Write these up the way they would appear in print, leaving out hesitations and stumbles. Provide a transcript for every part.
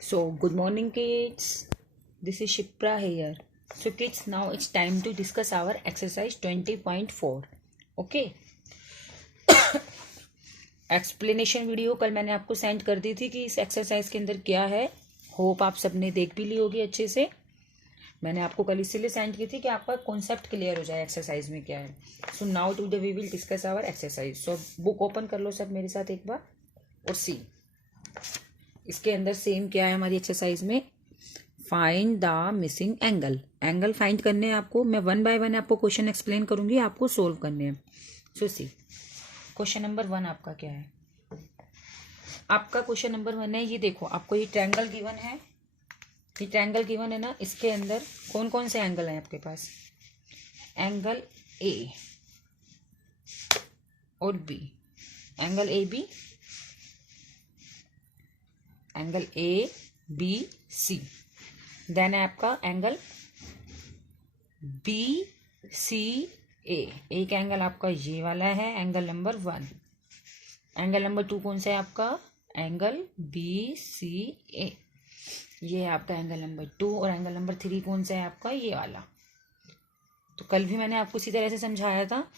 So, good morning, kids. This is Shipra here. So, kids, now it's time to discuss our exercise 20.4. Okay. Explanation video कल मैंने आपको send कर दी थी कि इस एक्सरसाइज के अंदर क्या है. होप आप सबने देख भी ली होगी अच्छे से. मैंने आपको कल इसीलिए सेंड की थी कि आपका कॉन्सेप्ट क्लियर हो जाए एक्सरसाइज में क्या है. So now today we will discuss our exercise. So book open कर लो सब मेरे साथ एक बार और सी. इसके अंदर सेम क्या है हमारी एक्सरसाइज में. Find the missing angle. Angle find करने हैं आपको. मैं वन बाय वन आपको क्वेश्चन एक्सप्लेन करूंगी, आपको सोल्व करने हैं. सो सी क्वेश्चन नंबर 1 आपका क्या है. आपका क्वेश्चन नंबर 1 है, ये देखो आपको ये ट्रायंगल गिवन है. ये ट्रायंगल गिवन है ना. इसके अंदर कौन कौन से एंगल हैं आपके पास. एंगल ए और B. Angle A B, angle A B C. Then है आपका एंगल बी सी ए. एक एंगल आपका ये वाला है, एंगल नंबर 1. एंगल नंबर 2 कौन सा है आपका. एंगल बी सी ए. ये है आपका एंगल नंबर 2. और एंगल नंबर 3 कौन सा है आपका, ये वाला. तो कल भी मैंने आपको इसी तरह से समझाया था.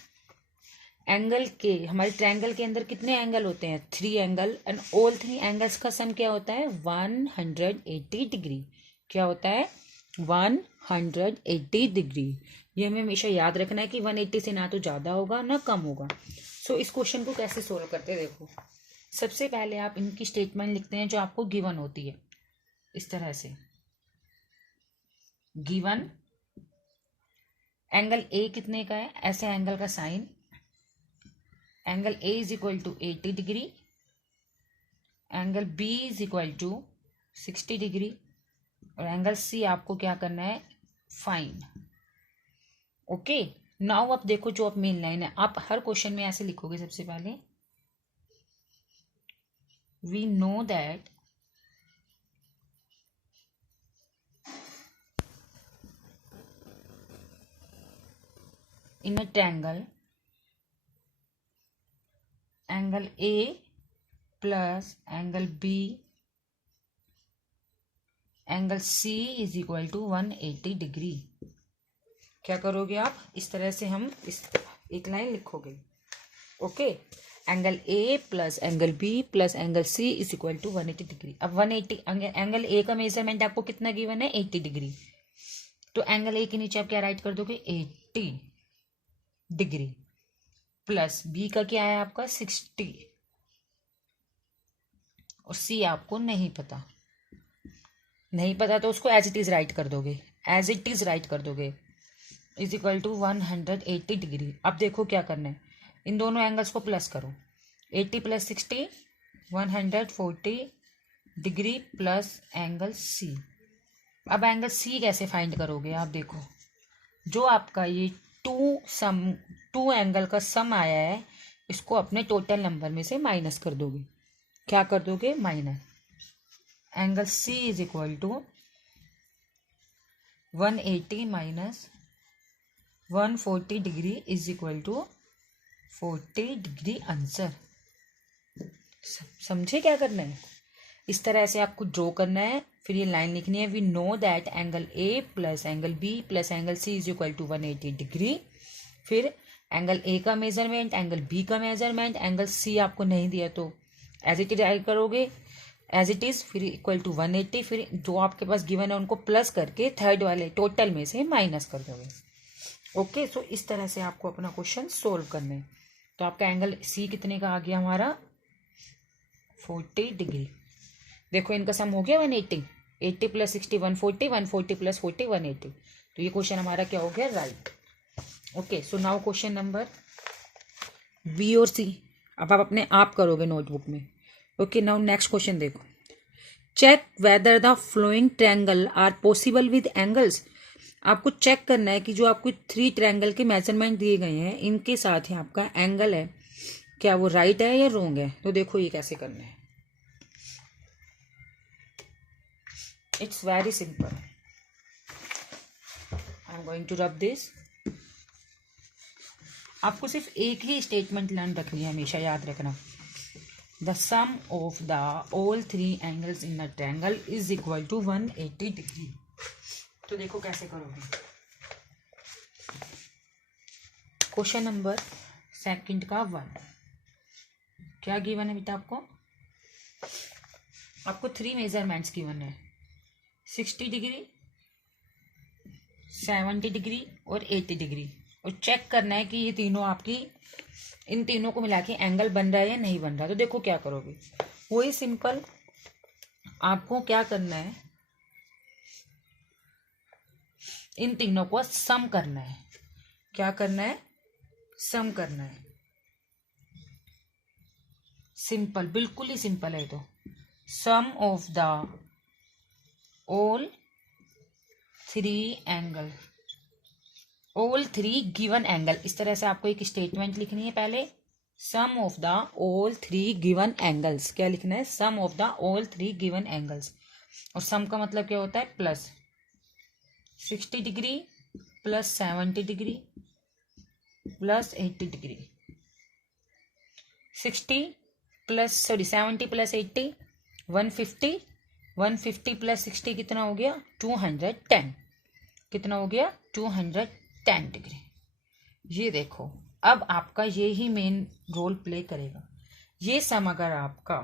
एंगल के हमारे ट्रायंगल के अंदर कितने एंगल होते हैं. 3 एंगल. एंड ऑल 3 एंगल्स का सम क्या होता है. 180 डिग्री. क्या होता है. 180 डिग्री. ये हमें हमेशा याद रखना है कि 180 से ना तो ज़्यादा होगा ना कम होगा. सो इस क्वेश्चन को कैसे सोल्व करते हैं देखो. सबसे पहले आप इनकी स्टेटमेंट लिखते हैं जो आपको गिवन होती है. इस तरह से गिवन एंगल ए कितने का है. ऐसे एंगल का sign. Angle A is equal to 80 degree. Angle B is equal to 60 degree. और एंगल सी आपको क्या करना है, फाइंड. ओके. नाउ आप देखो जो आप मेन लाइन है, आप हर क्वेश्चन में ऐसे लिखोगे. सबसे पहले we know that in a triangle angle A plus angle B angle C is equal to 180 degree. क्या करोगे आप, इस तरह से हम इस एक लाइन लिखोगे. Okay. Angle A plus angle B plus angle C is equal to 180 degree. अब 180 एंगल ए का मेजरमेंट आपको कितना गिवन है, 80 डिग्री. तो एंगल ए के नीचे आप क्या राइट कर दोगे, 80 डिग्री. प्लस बी का क्या है आपका 60. और सी आपको नहीं पता. नहीं पता तो उसको एज इट इज राइट कर दोगे. एज इट इज राइट कर दोगे. Is equal to 180 degree. अब देखो क्या करना है, इन दोनों एंगल्स को प्लस करो. 80 plus 60 140 degree plus angle C. अब एंगल सी कैसे फाइंड करोगे आप देखो. जो आपका ये टू एंगल का सम आया है, इसको अपने टोटल नंबर में से माइनस कर दोगे. क्या कर दोगे, minus. Angle C is equal to 180 minus 140 degree is equal to 40 degree answer. समझे क्या करना है. इस तरह से आपको ड्रॉ करना है. फिर ये लाइन लिखनी है. We know that angle A plus angle B plus angle C is equal to 180 degree. फिर एंगल ए का मेजरमेंट, एंगल बी का मेजरमेंट, एंगल सी आपको नहीं दिया तो एज इट इज राइट करोगे एज इट इज. फिर इक्वल टू 180. फिर जो आपके पास गिवन है उनको प्लस करके थर्ड वाले टोटल में से माइनस कर दोगे. ओके. सो इस तरह से आपको अपना क्वेश्चन सोल्व करना है. तो आपका एंगल सी कितने का आ गया हमारा, 40 डिग्री. देखो इनका सम हो गया 180. 80 प्लस 60 140, 140 प्लस 40 180. तो ये क्वेश्चन हमारा क्या हो गया, right. Okay. So now question number B और सी अब आप अपने आप करोगे नोटबुक में. ओके. नाउ नेक्स्ट क्वेश्चन देखो. Check whether the following triangle are possible with angles. आपको चेक करना है कि जो आपको 3 ट्रायंगल के मेजरमेंट दिए गए हैं, इनके साथ ही आपका एंगल है, क्या वो राइट है या रॉन्ग है. तो देखो ये कैसे करना है. It's very simple. I am going to rub this. आपको सिर्फ एक ही स्टेटमेंट लर्न रखनी है, हमेशा याद रखना. The sum of the all 3 angles in a triangle is equal to 180 degree. तो देखो कैसे करोगे। क्वेश्चन नंबर सेकंड का 1 क्या गिवन है बेटा? आपको 3 मेजरमेंट्स गिवन है, 60 डिग्री, 70 डिग्री और 80 डिग्री, और चेक करना है कि ये तीनों आपकी, इन तीनों को मिला के एंगल बन रहा है या नहीं बन रहा। तो देखो क्या करोगे, वही सिंपल, आपको क्या करना है, इन तीनों को सम करना है। क्या करना है? सम करना है। सिंपल, बिल्कुल ही सिंपल है। तो sum of the all 3 angle, all 3 given angle, इस तरह से आपको एक स्टेटमेंट लिखनी है पहले। Sum of the all 3 given angles, क्या लिखना है? Sum of the all 3 given angles. और सम का मतलब क्या होता है? Plus 60 degree plus 70 degree plus 80 degree. 70 plus 80 150, 150 plus 60 कितना हो गया? 210। कितना हो गया? 210 डिग्री। ये देखो, अब आपका ये ही मेन रोल प्ले करेगा। ये सम अगर आपका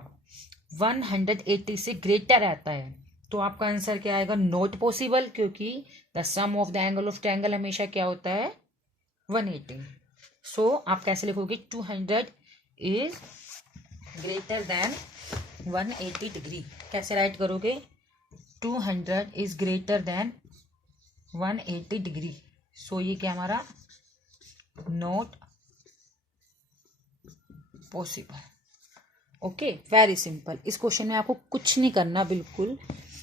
180 से ग्रेटर आता है तो आपका आंसर क्या आएगा? नॉट पॉसिबल, क्योंकि the sum of the angle of triangle हमेशा क्या होता है? 180। सो आप कैसे लिखोगे? 200 इज ग्रेटर देन 180 डिग्री। कैसे राइट करोगे? 200 इज ग्रेटर देन 180 डिग्री। सो ये क्या हमारा? Not possible. Okay, very simple. इस क्वेश्चन में आपको कुछ नहीं करना, बिल्कुल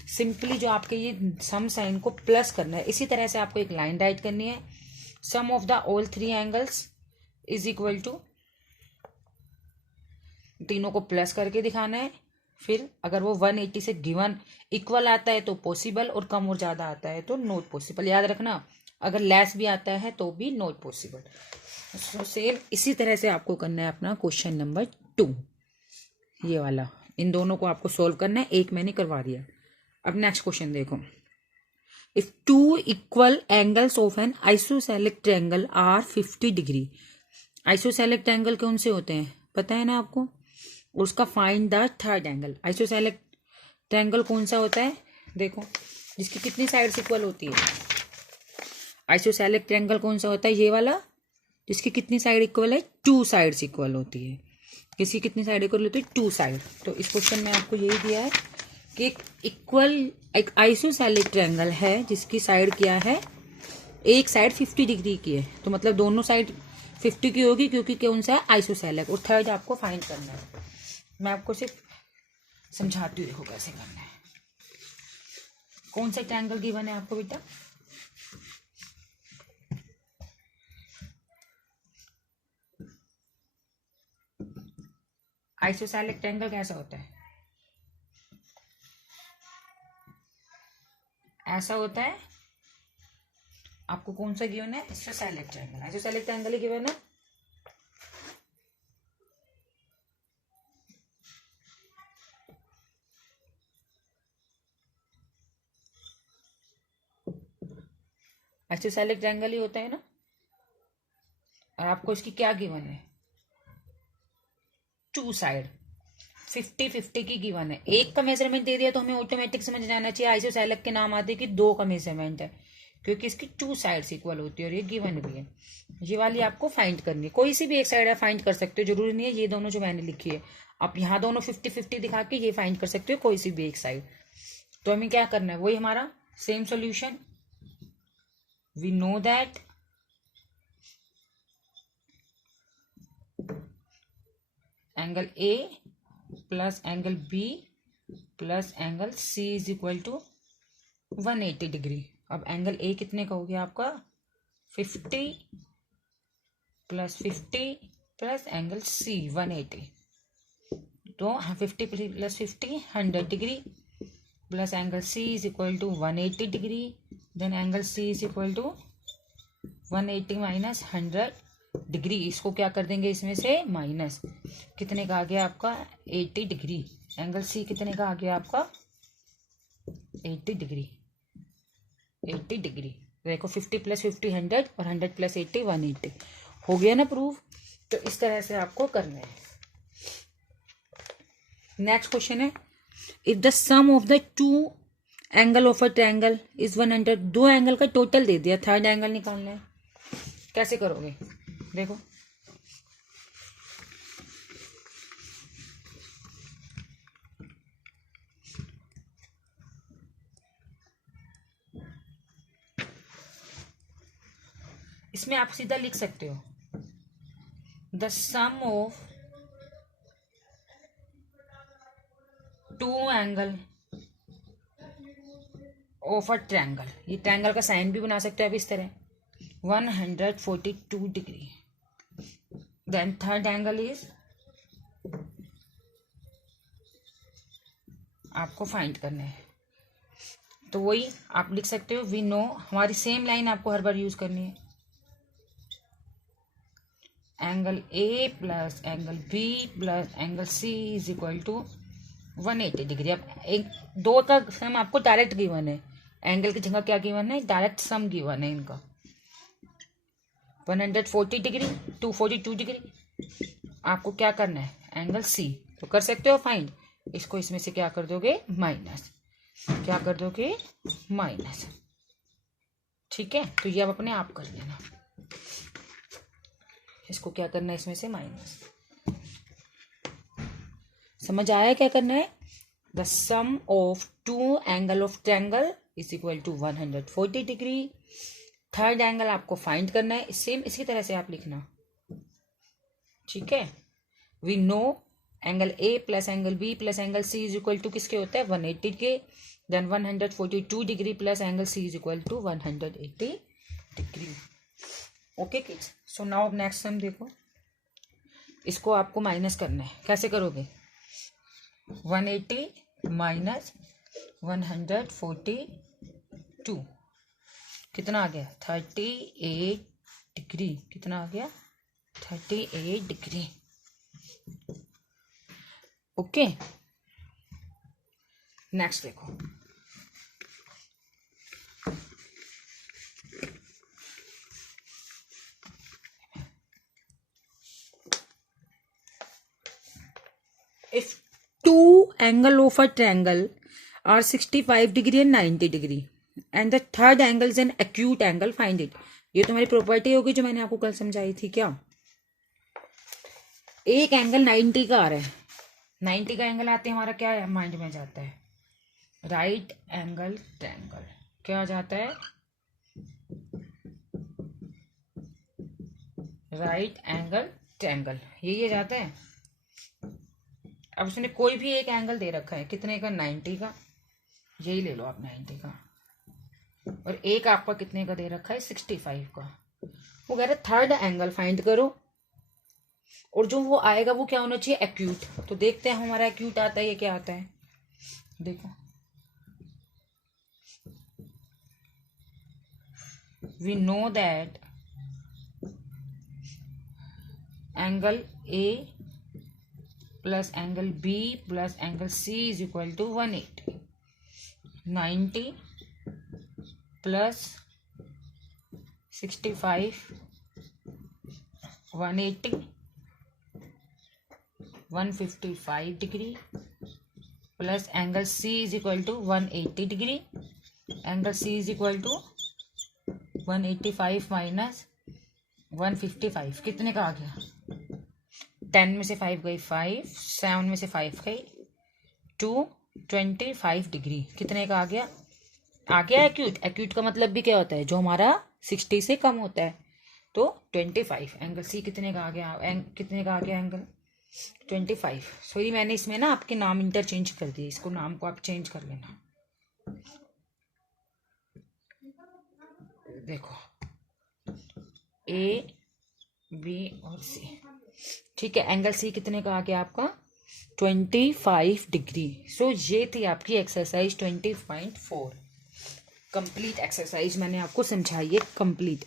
सिंपली जो आपके ये सम साइन को प्लस करना है। इसी तरह से आपको एक लाइन राइट करनी है। Sum of the all 3 angles is equal to, तीनों को प्लस करके दिखाना है। फिर अगर वो 180 से गिवन इक्वल आता है तो पॉसिबल, और कम और ज्यादा आता है तो नॉट पॉसिबल। याद रखना, अगर लेस भी आता है तो भी नॉट पॉसिबल। सो सेम इसी तरह से आपको करना है अपना क्वेश्चन नंबर 2, ये वाला। इन दोनों को आपको सोल्व करना है, एक मैंने करवा दिया। अब नेक्स्ट क्वेश्चन देखो। If 2 equal angles of an isosceles triangle are 50 degree. Isosceles triangle कौन से होते हैं पता है ना आपको? उसका find the third angle. Isosceles triangle कौन सा होता है? देखो, जिसकी कितनी साइड्स इक्वल होती है। आइसोसेलेक ट्रायंगल कौन सा होता है? ये वाला, जिसकी कितनी साइड इक्वल है? 2 साइड्स इक्वल होती है। किसी कितनी साइड इक्वल होती है? 2 साइड। तो इस क्वेश्चन में आपको यही दिया है कि एक आइसोसेलेक ट्रायंगल है जिसकी साइड क्या है? एक साइड 50 डिग्री की है, तो मतलब दोनों साइड 50 की होगी, क्योंकि कौन सा है? आइसोसेलेक। और थर्ड आपको फाइंड करना है। मैं आपको सिर्फ समझाती हूँ, देखो कैसे करना है। कौन सा ट्रायंगल गिवन है आपको बेटा? आइसोसेलेक ट्रायंगल कैसा होता है? ऐसा होता है। आपको कौन सा गिवन है? आइसोसेलेक ट्रायंगल। आइसोसेलेक ट्रायंगल ही गिवन है। आइसोसेलेक ट्रायंगल ही होता है ना। और आपको इसकी क्या गिवन है? 2 साइड 50-50 की गिवन है। एक का मेजरमेंट दे दिया तो हमें ऑटोमेटिक समझ जाना चाहिए आइसोसेलेक के नाम आते कि 2 का मेजरमेंट है, क्योंकि इसकी 2 साइड्स इक्वल होती है और ये गिवन भी है। ये वाली आपको फाइंड करनी है। कोई सी भी एक साइड है फाइंड कर सकते हो, जरूरी नहीं है ये दोनों जो मैंने लिखी है। आप यहाँ दोनों 50-50 दिखा के ये फाइंड कर सकते हो, कोई सी भी एक साइड। तो हमें क्या करना है? वही हमारा same solution. We know that angle A plus angle B plus angle C is equal to 180 degree. अब एंगल ए कितने का हो गया आपका? 50 प्लस 50 प्लस एंगल सी 180। तो 50 प्लस 50 100 degree plus angle C is equal to 180 degree. Then angle C is equal to 180 minus 100 degree, इसको क्या कर देंगे इसमें से माइनस, कितने का आ गया आपका 80 डिग्री। एंगल सी कितने का आ गया आपका 80 डिग्री, 80 डिग्री। देखो 50 + 50 100 और 100 + 80 180 हो गया ना प्रूफ। तो इस तरह से आपको करना है। नेक्स्ट क्वेश्चन है, if the sum of the two angle of a triangle is 100, दो एंगल का टोटल दे दिया, थर्ड एंगल निकालना है, कैसे करोगे देखो। इसमें आप सीधा लिख सकते हो, the sum of two angle of a triangle, ये ट्रायंगल का साइन भी बना सकते हो आप इस तरह, 142 degree. Then third angle is, आपको फाइंड करना है। तो वही आप लिख सकते हो, वी नो, हमारी सेम लाइन आपको हर बार यूज करनी है, angle A plus angle B plus angle C is equal to 180 degree. अब एक दो का सम आपको डायरेक्ट गिवन है, एंगल की जगह क्या गिवन है, डायरेक्ट सम गिवन है इनका, 140 डिग्री 242 डिग्री। आपको क्या करना है, एंगल सी, तो कर सकते हो फाइंड, इसको इसमें से क्या कर दोगे माइनस, क्या कर दोगे माइनस, ठीक है। तो ये अब अपने आप कर लेना, इसको क्या करना है इसमें से माइनस। समझ आया क्या करना है, the sum of two angle of triangle is equal to 140 degree. Third angle आपको फाइंड करना है, सेम इसी तरह से आप लिखना, ठीक है। We know angle A plus angle B plus angle C is equal to किसके होता है 180 के, then 142 degree plus angle C is equal to 180 degree. Okay kids, so now next sum देखो, इसको आपको माइनस करना है, कैसे करोगे, 180 माइनस 142 कितना आ गया 38 डिग्री, कितना आ गया 38 डिग्री। ओके नेक्स्ट देखो, if two angle of a triangle are 65 degree and 90 degree and the third angle is an acute angle, find it। ये तुम्हारी प्रॉपर्टी होगी जो मैंने आपको कल समझाई थी क्या। एक एंगल 90 का आ रहा है, 90 का एंगल आते हमारा क्या माइंड में जाता है, राइट एंगल ट्रायंगल, क्या आ जाता है राइट एंगल ट्रायंगल, ये जाता है। अब उसने कोई भी एक एंगल दे रखा है, कितने का 90 का, यही ले लो आप 90 का, और एक आपका कितने का दे रखा है 65 का। वो कह रहे थर्ड एंगल फाइंड करो, और जो वो आएगा वो क्या होना चाहिए एक्यूट। तो देखते हैं हमारा एक्यूट आता है ये क्या आता है, देखो we know that angle A plus angle B plus angle C is equal to 180, 90 प्लस 65 180 155 degree plus angle C is equal to 180 degree, angle C is equal to 185 minus 155 कितने का आ गया, 10 में से 5 गई 5, 7 में से 5 गई 225 डिग्री, कितने का आ गया एक्यूट। एक्यूट का मतलब भी क्या होता है, जो हमारा 60 से कम होता है, तो 25। एंगल सी कितने का आ गया, कितने का आ गया एंगल 25। सॉरी मैंने इसमें ना आपके नाम इंटरचेंज कर दिए, इसको नाम को आप चेंज कर लेना। देखो ए बी और सी, ठीक है। एंगल सी कितने का आ गया आपका 25 डिग्री। सो ये थी आपकी एक्सरसाइज 20.4 कंप्लीट एक्सरसाइज, मैंने आपको समझाई है कंप्लीट।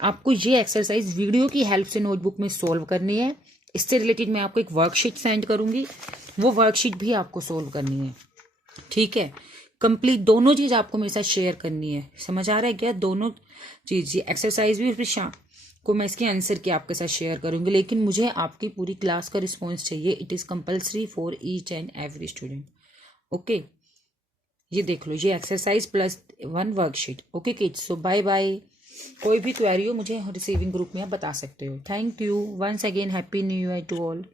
आपको ये एक्सरसाइज वीडियो की हेल्प से नोटबुक में सोल्व करनी है। इससे रिलेटेड मैं आपको एक वर्कशीट सेंड करूंगी, वो वर्कशीट भी आपको सोल्व करनी है, ठीक है। कंप्लीट दोनों चीज आपको मेरे साथ शेयर करनी है, समझ आ रहा है क्या? दोनों चीज, ये एक्सरसाइज भी, फिर शाम को मैं इसके आंसर की आपके साथ शेयर करूंगी, लेकिन मुझे आपकी पूरी क्लास का रिस्पॉन्स चाहिए। It is compulsory for each and every student. Okay, ये देख लो, ये exercise plus 1 worksheet. Okay kids, so bye bye. कोई भी क्वेरी हो मुझे रिसीविंग ग्रुप में आप बता सकते हो। Thank you once again, happy new year to all.